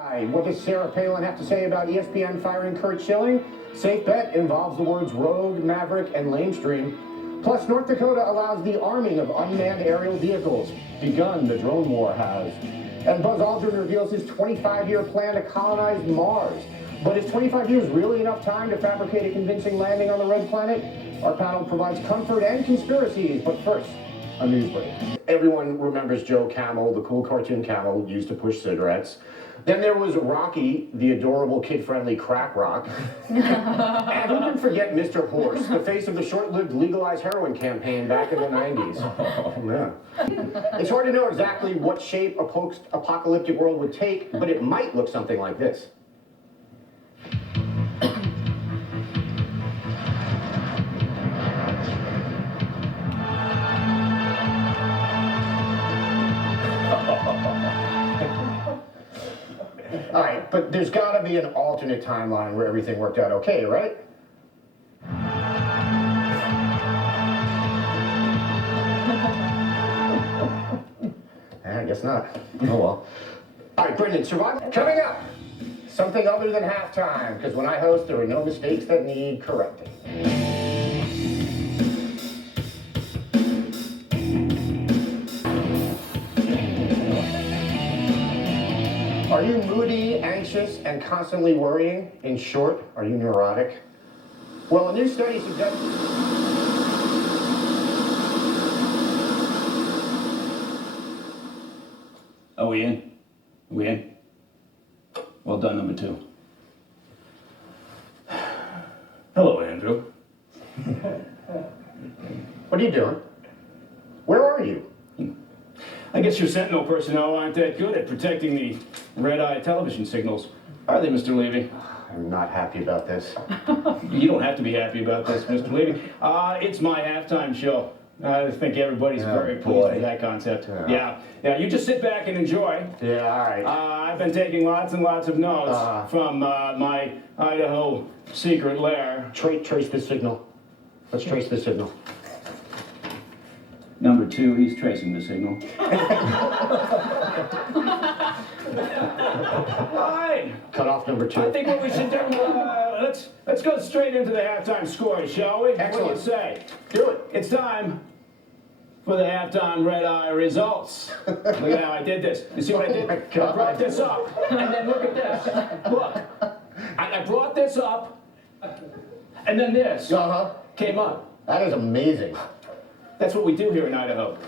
What does Sarah Palin have to say about ESPN firing Kurt Schilling? Safe bet involves the words rogue, maverick, and lamestream. Plus, North Dakota allows the arming of unmanned aerial vehicles. Begun, the drone war has. And Buzz Aldrin reveals his 25-year plan to colonize Mars. But is 25 years really enough time to fabricate a convincing landing on the red planet? Our panel provides comfort and conspiracies, but first, a news break. Everyone remembers Joe Camel, the cool cartoon camel used to push cigarettes. Then there was Rocky, the adorable kid-friendly crack rock. And who can forget Mr. Horse, the face of the short-lived legalized heroin campaign back in the 90s. Oh, man. It's hard to know exactly what shape a post-apocalyptic world would take, but it might look something like this. All right, but there's got to be an alternate timeline where everything worked out okay, right? I guess not. Oh, well. All right, Brendan, survival coming up. Something other than halftime, because when I host, there are no mistakes that need correcting. Are you moody, anxious, and constantly worrying? In short, are you neurotic? Well, a new study suggests... Are we in? Are we in? Well done, number 2. Hello, Andrew. What are you doing? Where are you? I guess your Sentinel personnel aren't that good at protecting the red-eye television signals. Are they, Mr. Levy? I'm not happy about this. You don't have to be happy about this, Mr. Levy. It's my halftime show. I think everybody's very pleased with that concept. Yeah, you just sit back and enjoy. Yeah, all right. I've been taking lots and lots of notes from my Idaho secret lair. Trace the signal. Let's trace the signal. Number 2, he's tracing the signal. Fine. Cut off number 2. I think what we should do, let's go straight into the halftime scores, shall we? Excellent. What do you say? Do it. It's time for the halftime red-eye results. Look at how I did this. You see what I did? Oh my God. I brought this up, and then look at this. Look, I brought this up, and then this came up. That is amazing. That's what we do here in Idaho.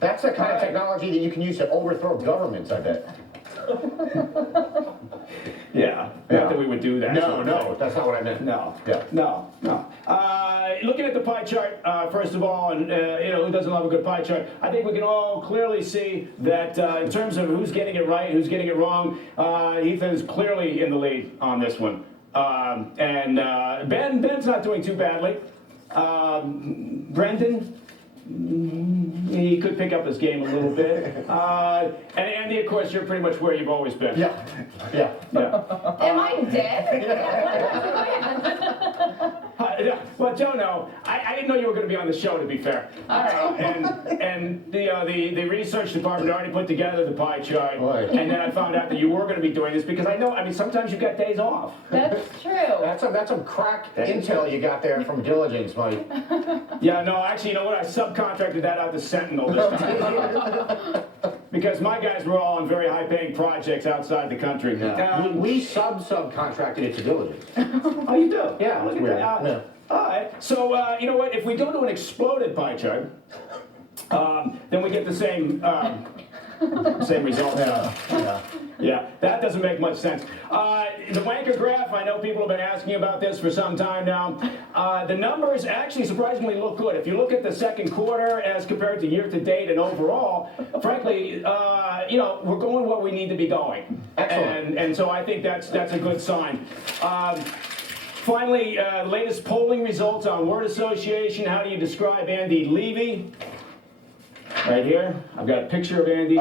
That's the kind of technology that you can use to overthrow governments, I bet. Yeah, not that we would do that. No, that's not what I meant. No. Yeah. No. Looking at the pie chart, first of all, and who doesn't love a good pie chart? I think we can all clearly see that in terms of who's getting it right, who's getting it wrong, Ethan is clearly in the lead on this one. Ben's not doing too badly. Brendan, he could pick up his game a little bit. And Andy, of course, you're pretty much where you've always been. Yeah. Am I dead? Well, Joe, no. I didn't know you were going to be on the show, to be fair. All right. And the research department already put together the pie chart. Boy. And then I found out that you were going to be doing this because I know, sometimes you got days off. That's true. That's some crack intel you got there from Diligence, Mike. Yeah, no, actually, you know what? I subcontracted that out to Sentinel this time. Because my guys were all on very high-paying projects outside the country. Yeah. We subcontracted it to Diligence. Oh, you do? Yeah, Look at weird. that. Yeah. All right. So, you know what? If we go to an exploded pie chart, then we get the same results. Yeah, that doesn't make much sense. The wanker graph, I know people have been asking about this for some time now. The numbers actually surprisingly look good. If you look at the second quarter as compared to year-to-date and overall, frankly, we're going where we need to be going. Excellent. And so I think that's a good sign. Finally, the latest polling results on word association. How do you describe Andy Levy? Right here. I've got a picture of Andy.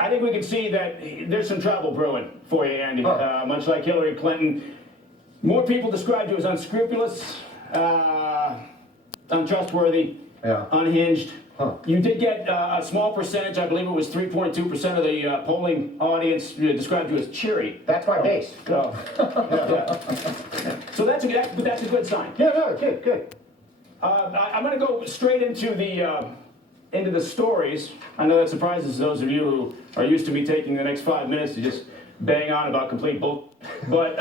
I think we can see that there's some trouble brewing for you, Andy. Much like Hillary Clinton. More people described you as unscrupulous, untrustworthy, unhinged, You did get a small percentage, I believe it was 3.2% of the polling audience described you as cheery. That's my base. So, so that's a good sign. Yeah, no, good. I'm going to go straight into the stories. I know that surprises those of you who are used to me taking the next 5 minutes to just bang on about complete bull. But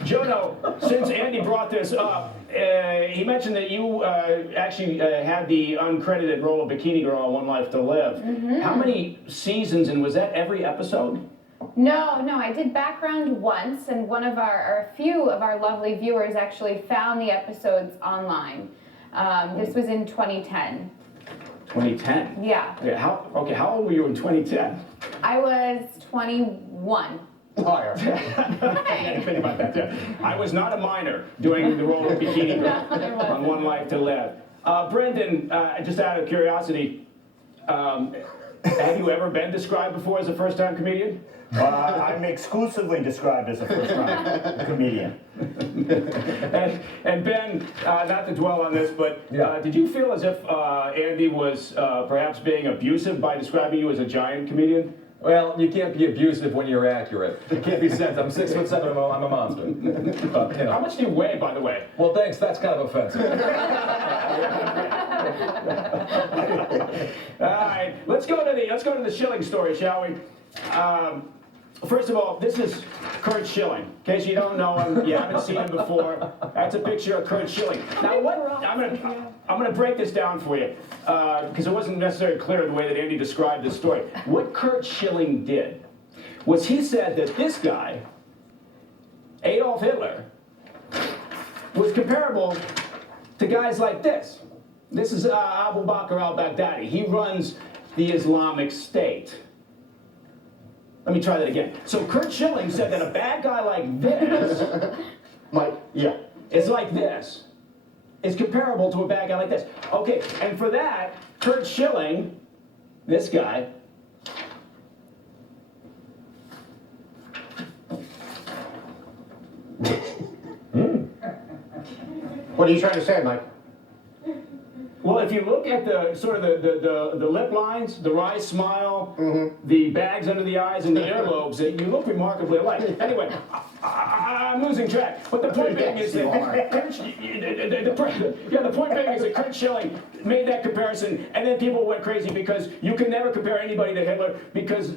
Jono, since Andy brought this up, he mentioned that you actually had the uncredited role of Bikini Girl on One Life to Live. Mm-hmm. How many seasons, and was that every episode? No, I did background once, and a few of our lovely viewers actually found the episodes online. This was in 2010. 2010? Yeah. Okay, how old were you in 2010? I was 21. Higher. Think about that. Yeah. I was not a minor doing the role of Bikini Girl on One Life to Live. Brendan, just out of curiosity, have you ever been described before as a first-time comedian? I'm exclusively described as a first-time comedian. and Ben, not to dwell on this, but did you feel as if Andy was perhaps being abusive by describing you as a giant comedian? Well, you can't be abusive when you're accurate. It can't be sense. I'm 6'7", I'm a monster. But, How much do you weigh, by the way? Well, thanks. That's kind of offensive. All right, let's go to the Schilling story, shall we? First of all, this is Kurt Schilling. In case you don't know him, you haven't seen him before. That's a picture of Kurt Schilling. Now, I'm gonna break this down for you because it wasn't necessarily clear the way that Andy described this story. What Kurt Schilling did was he said that this guy, Adolf Hitler, was comparable to guys like this. This is Abu Bakr al-Baghdadi. He runs the Islamic State. Let me try that again. So Kurt Schilling said that a bad guy like this is like this. Is comparable to a bad guy like this. Okay, and for that, Kurt Schilling, this guy, What are you trying to say, Mike? well, if you look at the sort of the lip lines, the wry smile, the bags under the eyes, and the earlobes, you look remarkably alike. Anyway, I'm losing track. But the point being is that the point being is that Kurt Schilling made that comparison, and then people went crazy because you can never compare anybody to Hitler because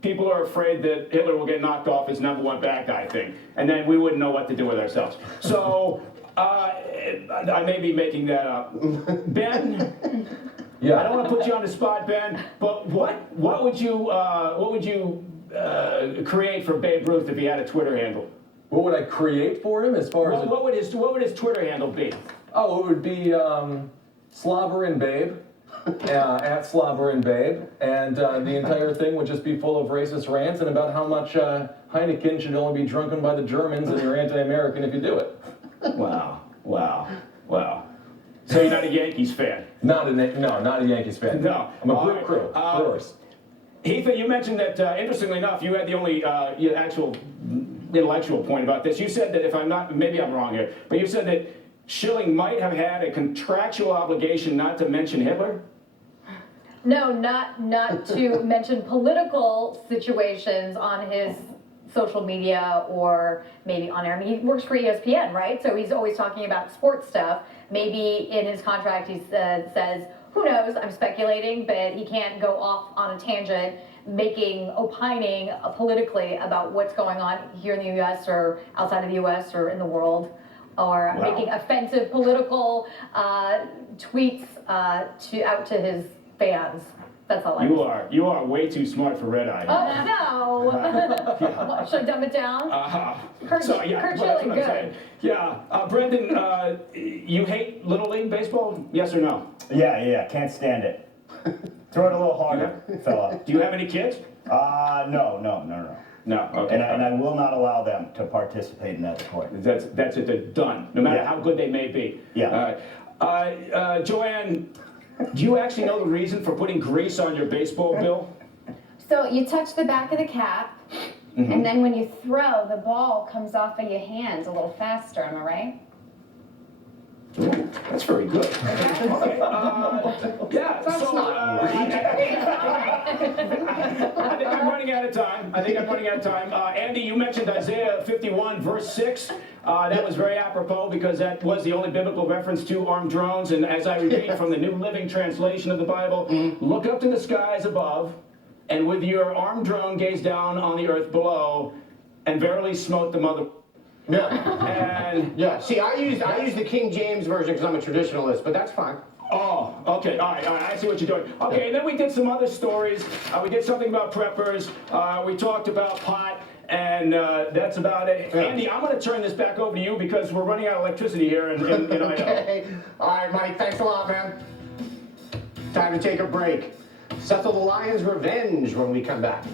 people are afraid that Hitler will get knocked off his #1 bad guy thing, and then we wouldn't know what to do with ourselves. So. I may be making that up. Ben, Yeah. I don't want to put you on the spot, Ben, but what would you create for Babe Ruth if he had a Twitter handle? What would I create for him as far as... What would his Twitter handle be? Oh, it would be Slobber and Babe, at Slobber and Babe, and the entire thing would just be full of racist rants and about how much Heineken should only be drunken by the Germans and you're anti-American if you do it. Wow. So you're not a Yankees fan? Not a Yankees fan. No. I'm a Brew Crew. Brewers. Heath, you mentioned that, interestingly enough, you had the only actual intellectual point about this. You said that, maybe I'm wrong here, but you said that Schilling might have had a contractual obligation not to mention Hitler? No, not to mention political situations on his social media or maybe on air. I mean, he works for ESPN, right? So he's always talking about sports stuff. Maybe in his contract he says, who knows, I'm speculating, but he can't go off on a tangent opining politically about what's going on here in the U.S. or outside of the U.S. or in the world, or making offensive political tweets out to his fans. That's all I You are way too smart for Red Eye. Oh, no. What, should I dumb it down? Kurt Schilling, good. Saying. Yeah. Brendan, you hate Little League baseball? Yes or no? Yeah, can't stand it. Throw it a little harder, fella. Do you have any kids? No. No. Okay. And I will not allow them to participate in that sport. That's it. They're done. No matter how good they may be. Yeah. Joanne, do you actually know the reason for putting grease on your baseball bill? So you touch the back of the cap, and then when you throw, the ball comes off of your hands a little faster, am I right? Ooh, that's very good. Okay. Yeah. That's so, not I think I'm running out of time. Andy, you mentioned Isaiah 51, verse 6. That was very apropos because that was the only biblical reference to armed drones. And as I repeat from the New Living Translation of the Bible, look up to the skies above, and with your armed drone gaze down on the earth below, and verily smote the mother. Yeah. And Yeah. See, I use the King James version because I'm a traditionalist, but that's fine. oh, okay, all right, I see what you're doing. Okay, and then we did some other stories. We did something about preppers. We talked about pot, and that's about it. Yeah. Andy, I'm going to turn this back over to you because we're running out of electricity here, and I know. Okay. All right, Mike. Thanks a lot, man. Time to take a break. Settle the Lion's revenge when we come back.